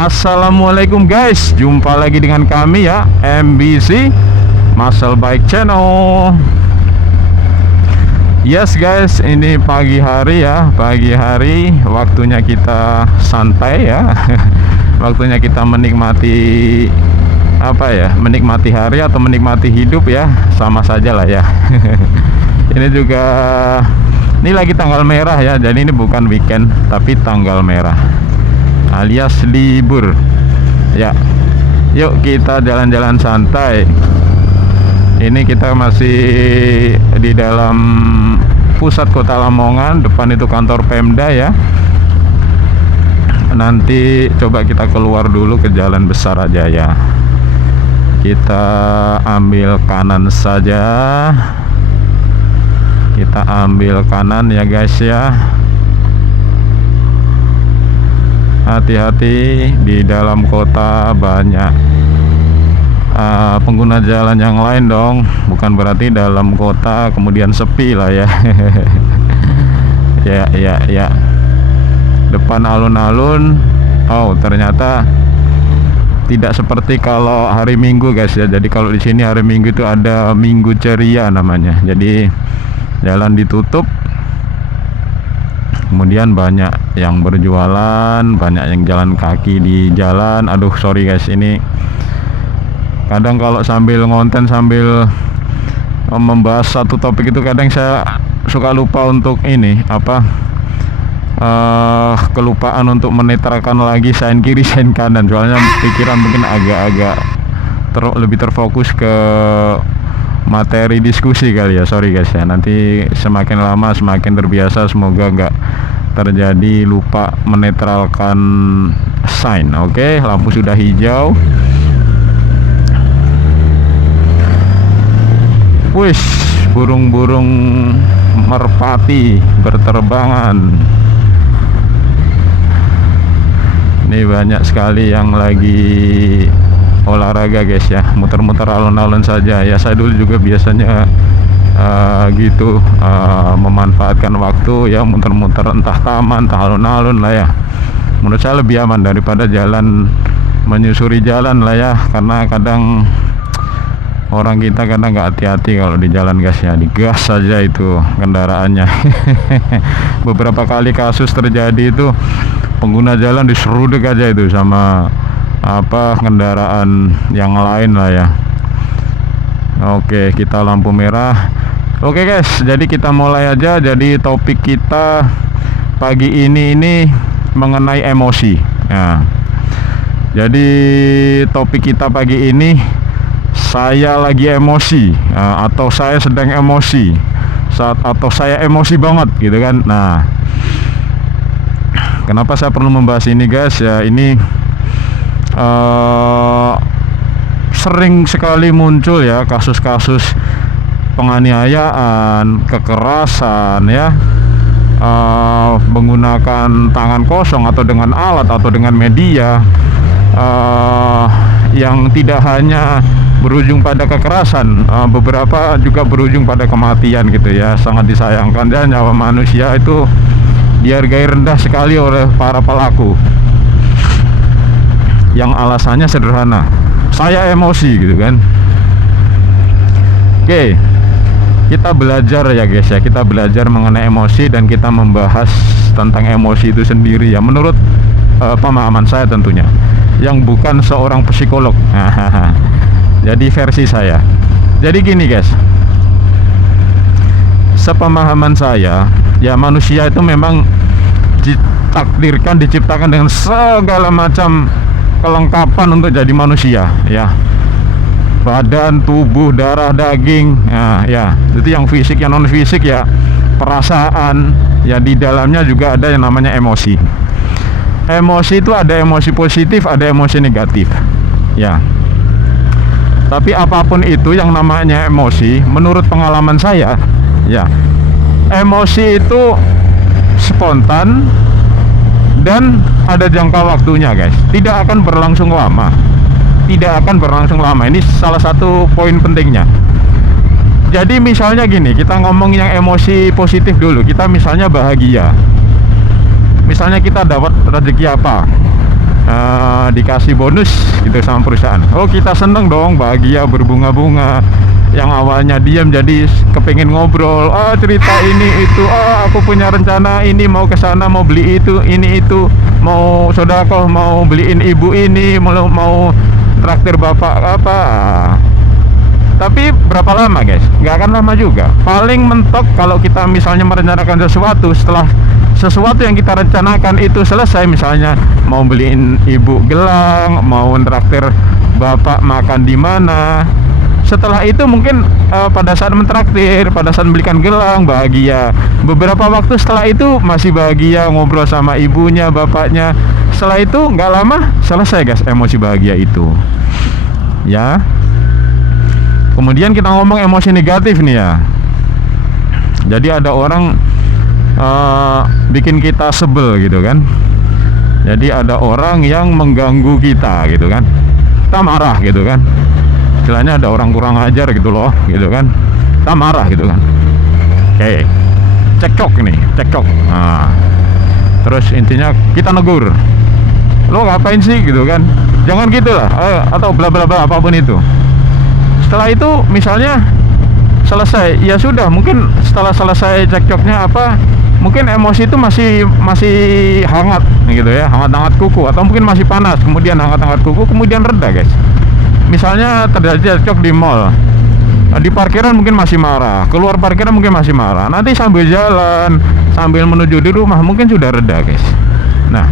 Assalamualaikum guys, jumpa lagi dengan kami ya, MBC Muscle Bike Channel. Yes guys, ini pagi hari ya, pagi hari waktunya kita santai ya. Waktunya kita menikmati apa ya, menikmati hari atau menikmati hidup ya, sama saja lah ya. Ini juga, ini lagi tanggal merah ya, jadi ini bukan weekend tapi tanggal merah alias libur ya. Yuk kita jalan-jalan santai. Ini kita masih di dalam pusat kota Lamongan, depan itu kantor Pemda ya. Nanti coba kita keluar dulu ke jalan besar aja ya. Kita ambil kanan saja. Kita ambil kanan ya guys ya. Hati-hati, di dalam kota banyak pengguna jalan yang lain dong. Bukan berarti dalam kota kemudian sepi lah ya. Ya. Depan alun-alun. Oh, ternyata tidak seperti kalau hari Minggu guys ya. Jadi kalau di sini hari Minggu itu ada Minggu Ceria namanya. Jadi jalan ditutup. Kemudian banyak yang berjualan, banyak yang jalan kaki di jalan. Aduh sorry guys, ini kadang kalau sambil ngonten, sambil membahas satu topik itu kadang saya suka lupa untuk ini apa, kelupaan untuk menetralkan lagi sein kiri sein kanan. Soalnya pikiran mungkin agak-agak lebih terfokus ke materi diskusi kali ya. Sorry guys ya, nanti semakin lama semakin terbiasa, semoga nggak terjadi lupa menetralkan sign. Oke, lampu sudah hijau. Wih, burung-burung merpati berterbangan. Ini banyak sekali yang lagi olahraga guys ya, muter-muter alun-alun saja ya. Saya dulu juga biasanya gitu, memanfaatkan waktu ya, muter-muter entah taman entah alun-alun lah ya. Menurut saya lebih aman daripada jalan menyusuri jalan lah ya, karena kadang orang kita kadang nggak hati-hati kalau di jalan guys ya, digas saja itu kendaraannya. Beberapa kali kasus terjadi itu pengguna jalan diseruduk aja itu sama apa kendaraan yang lain lah ya. Oke, kita lampu merah. Oke guys, jadi kita mulai aja. Jadi topik kita pagi ini mengenai emosi. Nah, jadi topik kita pagi ini, saya lagi emosi, atau saya sedang emosi, atau saya emosi banget gitu kan. Nah, kenapa saya perlu membahas ini guys ya? Ini sering sekali muncul ya kasus-kasus penganiayaan, kekerasan ya, menggunakan tangan kosong atau dengan alat atau dengan media, yang tidak hanya berujung pada kekerasan, beberapa juga berujung pada kematian gitu ya. Sangat disayangkan ya, nyawa manusia itu dihargai rendah sekali oleh para pelaku yang alasannya sederhana, saya emosi gitu kan. Oke, kita belajar ya guys ya, kita belajar mengenai emosi dan kita membahas tentang emosi itu sendiri ya, menurut pemahaman saya tentunya, yang bukan seorang psikolog. Jadi versi saya. Jadi gini guys, sepemahaman saya ya, manusia itu memang ditakdirkan, diciptakan dengan segala macam kelengkapan untuk jadi manusia ya. Badan, tubuh, darah, daging, nah, ya itu yang fisik. Yang non fisik ya perasaan ya, di dalamnya juga ada yang namanya emosi. Emosi itu ada emosi positif, ada emosi negatif ya. Tapi apapun itu yang namanya emosi, menurut pengalaman saya ya, emosi itu spontan dan ada jangka waktunya guys, tidak akan berlangsung lama. Tidak akan berlangsung lama. Ini salah satu poin pentingnya. Jadi misalnya gini, kita ngomong yang emosi positif dulu. Kita misalnya bahagia, misalnya kita dapat rezeki apa, dikasih bonus gitu sama perusahaan. Oh, kita seneng dong, bahagia, berbunga-bunga. Yang awalnya diam jadi kepengen ngobrol, cerita ini itu, aku punya rencana ini, mau ke sana, mau beli itu, ini itu, mau sodako, mau beliin ibu ini, mau traktir bapak apa. Tapi berapa lama guys? Nggak akan lama juga. Paling mentok kalau kita misalnya merencanakan sesuatu, setelah sesuatu yang kita rencanakan itu selesai, misalnya mau beliin ibu gelang, mau traktir bapak makan di mana. Setelah itu mungkin pada saat mentraktir, pada saat belikan gelang, bahagia. Beberapa waktu setelah itu masih bahagia, ngobrol sama ibunya, bapaknya. Setelah itu nggak lama selesai guys emosi bahagia itu. Ya. Kemudian kita ngomong emosi negatif nih ya. Jadi ada orang bikin kita sebel gitu kan. Jadi ada orang yang mengganggu kita gitu kan. Kita marah gitu kan. Istilahnya ada orang kurang ajar gitu loh gitu kan. Kita marah gitu kan. Oke. Cekcok nih, cekcok. Nah, terus intinya kita negur. Lo ngapain sih gitu kan. Jangan gitulah, atau bla bla bla apapun itu. Setelah itu misalnya selesai, ya sudah, mungkin setelah selesai cekcoknya apa, mungkin emosi itu masih hangat gitu ya, hangat-hangat kuku, atau mungkin masih panas, kemudian hangat-hangat kuku, kemudian reda guys. Misalnya terjadi cekcok di mall, di parkiran mungkin masih marah, keluar parkiran mungkin masih marah, nanti sambil jalan, sambil menuju di rumah mungkin sudah reda guys. Nah,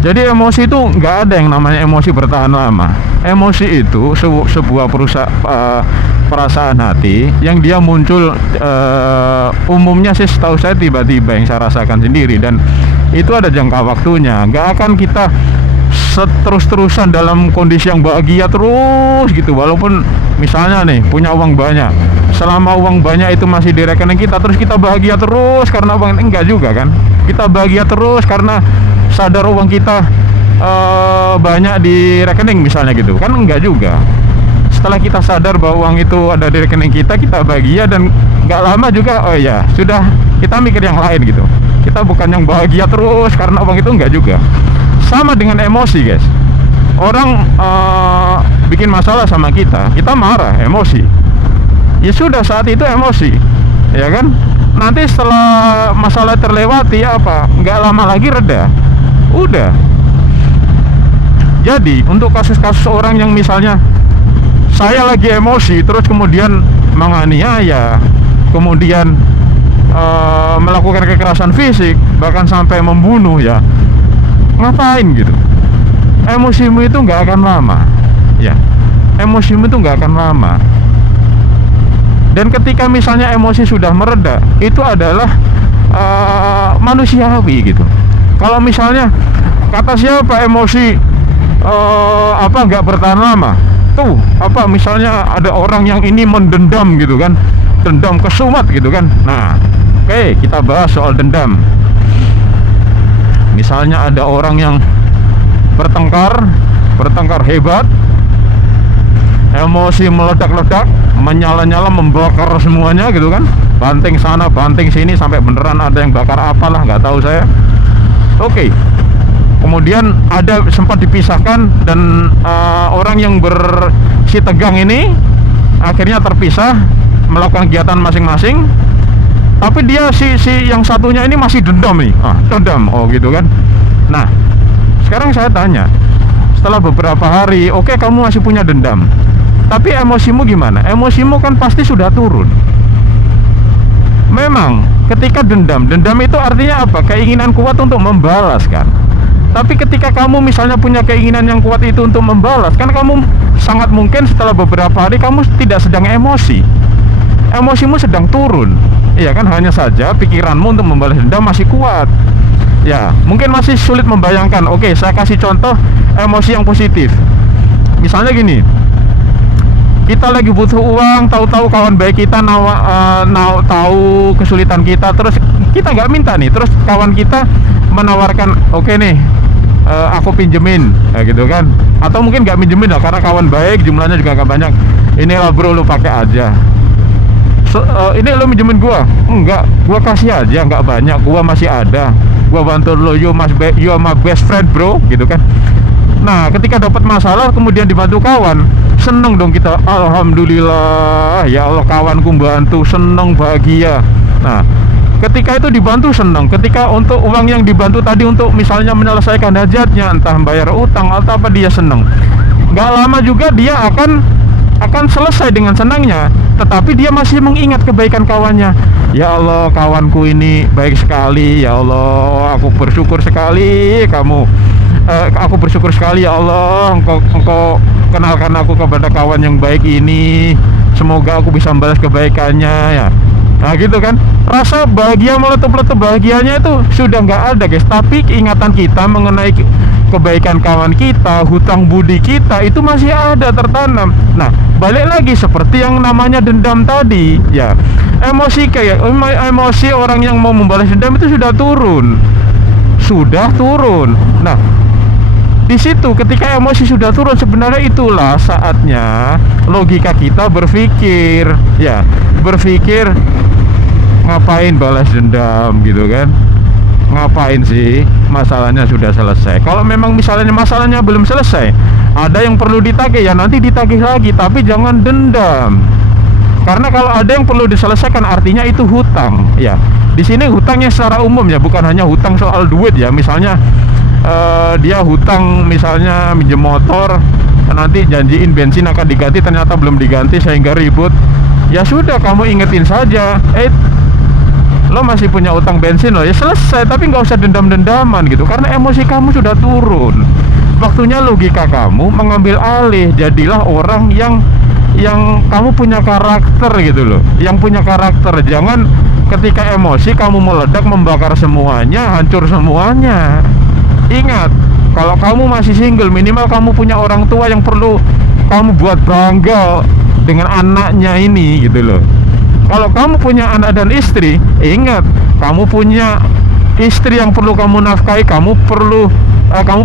jadi emosi itu nggak ada yang namanya emosi bertahan lama. Emosi itu sebuah perasaan hati yang dia muncul umumnya sih setahu saya tiba-tiba, yang saya rasakan sendiri, dan itu ada jangka waktunya. Nggak akan kita terus-terusan dalam kondisi yang bahagia terus gitu. Walaupun misalnya nih punya uang banyak, selama uang banyak itu masih di rekening kita, terus kita bahagia terus karena uang, enggak juga kan. Kita bahagia terus karena sadar uang kita banyak di rekening misalnya gitu kan, enggak juga. Setelah kita sadar bahwa uang itu ada di rekening kita, kita bahagia, dan nggak lama juga oh ya sudah, kita mikir yang lain gitu. Kita bukan yang bahagia terus karena uang itu, enggak juga. Sama dengan emosi guys. Orang bikin masalah sama kita, kita marah, emosi. Ya sudah, saat itu emosi, ya kan. Nanti setelah masalah terlewati apa, nggak lama lagi reda, udah. Jadi untuk kasus-kasus orang yang misalnya saya lagi emosi terus kemudian menganiaya, kemudian melakukan kekerasan fisik, bahkan sampai membunuh, ya ngapain gitu. Emosimu itu nggak akan lama, ya. Emosimu itu nggak akan lama. Dan ketika misalnya emosi sudah mereda, itu adalah manusiawi gitu. Kalau misalnya kata siapa emosi nggak bertahan lama, tuh apa misalnya ada orang yang ini mendendam gitu kan, dendam kesumat gitu kan. Nah, oke, kita bahas soal dendam. Misalnya ada orang yang bertengkar hebat, emosi meledak-ledak, menyala-nyala, membakar semuanya gitu kan, banting sana banting sini sampai beneran ada yang bakar apalah, nggak tahu saya. Oke. Kemudian ada sempat dipisahkan, dan orang yang si tegang ini akhirnya terpisah melakukan kegiatan masing-masing. Tapi dia si yang satunya ini masih dendam nih, dendam, oh gitu kan. Nah, sekarang saya tanya, setelah beberapa hari, oke, kamu masih punya dendam, tapi emosimu gimana? Emosimu kan pasti sudah turun. Memang ketika dendam itu artinya apa? Keinginan kuat untuk membalas kan. Tapi ketika kamu misalnya punya keinginan yang kuat itu untuk membalas, kan kamu sangat mungkin setelah beberapa hari kamu tidak sedang emosi, emosimu sedang turun, iya kan. Hanya saja pikiranmu untuk membalas dendam masih kuat. Ya, mungkin masih sulit membayangkan. Oke, saya kasih contoh emosi yang positif. Misalnya gini, kita lagi butuh uang, tahu-tahu kawan baik kita tahu kesulitan kita, terus kita nggak minta nih, terus kawan kita menawarkan, oke nih, aku pinjemin, gitu kan. Atau mungkin nggak pinjemin lah, karena kawan baik, jumlahnya juga nggak banyak. Inilah bro, lu pakai aja. Ini lu pinjemin gua? Enggak, gua kasih aja, nggak banyak, gua masih ada. gua bantu lo, you are my best friend bro, gitu kan. Nah ketika dapat masalah kemudian dibantu kawan, seneng dong kita, alhamdulillah ya Allah kawanku bantu, seneng, bahagia. Nah ketika itu dibantu seneng, ketika untuk uang yang dibantu tadi untuk misalnya menyelesaikan hajatnya, entah bayar utang atau apa, dia seneng. Gak lama juga dia akan selesai dengan senangnya, tetapi dia masih mengingat kebaikan kawannya. Ya Allah kawanku ini baik sekali, ya Allah aku bersyukur sekali aku bersyukur sekali ya Allah engkau kenalkan aku kepada kawan yang baik ini, semoga aku bisa membalas kebaikannya ya. Nah gitu kan, rasa bahagia meletup-letup bahagianya itu sudah nggak ada guys, tapi ingatan kita mengenai kebaikan kawan kita, hutang budi kita itu masih ada tertanam. Nah balik lagi seperti yang namanya dendam tadi ya, emosi orang yang mau membalas dendam itu sudah turun. Nah di situ ketika emosi sudah turun, sebenarnya itulah saatnya logika kita berpikir ngapain balas dendam gitu kan, ngapain sih, masalahnya sudah selesai. Kalau memang misalnya masalahnya belum selesai, ada yang perlu ditagih ya nanti ditagih lagi, tapi jangan dendam. Karena kalau ada yang perlu diselesaikan artinya itu hutang ya. Di sini hutangnya secara umum ya, bukan hanya hutang soal duit ya. Misalnya dia hutang misalnya minjem motor, nanti janjiin bensin akan diganti, ternyata belum diganti sehingga ribut. Ya sudah, kamu ingetin saja, lo masih punya utang bensin lo, ya selesai. Tapi nggak usah dendam-dendaman gitu, karena emosi kamu sudah turun. Waktunya logika kamu mengambil alih, jadilah orang yang kamu punya karakter gitu loh, yang punya karakter. Jangan ketika emosi kamu meledak, membakar semuanya, hancur semuanya. Ingat, kalau kamu masih single, minimal kamu punya orang tua yang perlu kamu buat bangga dengan anaknya ini gitu loh. Kalau kamu punya anak dan istri, ingat, kamu punya istri yang perlu kamu nafkahi, kamu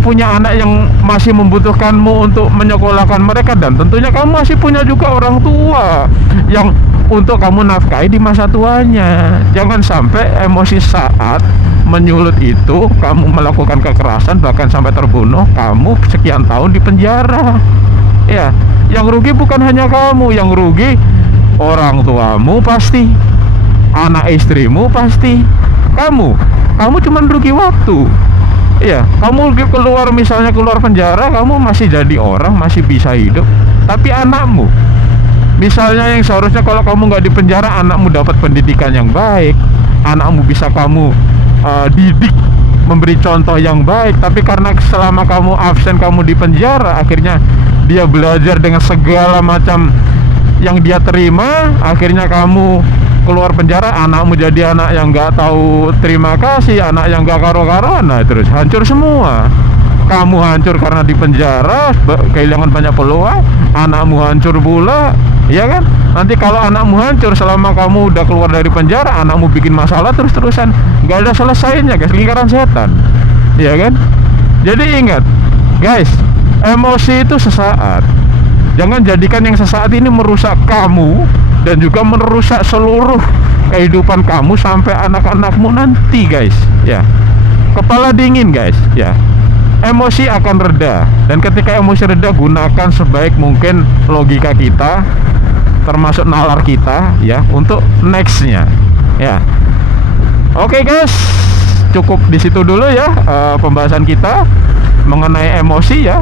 punya anak yang masih membutuhkanmu untuk menyekolahkan mereka, dan tentunya kamu masih punya juga orang tua yang untuk kamu nafkahi di masa tuanya. Jangan sampai emosi saat menyulut itu kamu melakukan kekerasan, bahkan sampai terbunuh, kamu sekian tahun di penjara. Ya, yang rugi bukan hanya kamu, yang rugi orang tuamu pasti, anak istrimu pasti, kamu cuma rugi waktu. Iya, kamu keluar penjara, kamu masih jadi orang, masih bisa hidup. Tapi anakmu, misalnya yang seharusnya kalau kamu nggak di penjara, anakmu dapat pendidikan yang baik, anakmu bisa kamu didik, memberi contoh yang baik. Tapi karena selama kamu absen, kamu di penjara, akhirnya dia belajar dengan segala macam yang dia terima. Akhirnya kamu keluar penjara, anakmu jadi anak yang nggak tahu terima kasih, anak yang nggak karo-karoan. Nah terus hancur semua. Kamu hancur karena di penjara, kehilangan banyak peluang, anakmu hancur pula, ya kan? Nanti kalau anakmu hancur selama kamu udah keluar dari penjara, anakmu bikin masalah terus-terusan, nggak ada selesainya guys, lingkaran setan, ya kan? Jadi ingat guys, emosi itu sesaat. Jangan jadikan yang sesaat ini merusak kamu dan juga merusak seluruh kehidupan kamu sampai anak-anakmu nanti guys, ya. Kepala dingin guys, ya. Emosi akan reda, dan ketika emosi reda, gunakan sebaik mungkin logika kita, termasuk nalar kita ya, untuk nextnya ya. Oke guys, cukup di situ dulu ya pembahasan kita mengenai emosi ya.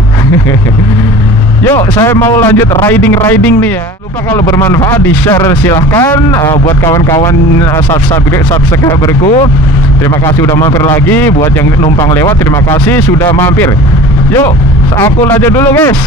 Yuk, saya mau lanjut riding nih ya. Lupa kalau bermanfaat di share silahkan, buat kawan-kawan subscriberku. Terima kasih udah mampir lagi. Buat yang numpang lewat, terima kasih sudah mampir. Yuk, aku lanjut dulu guys.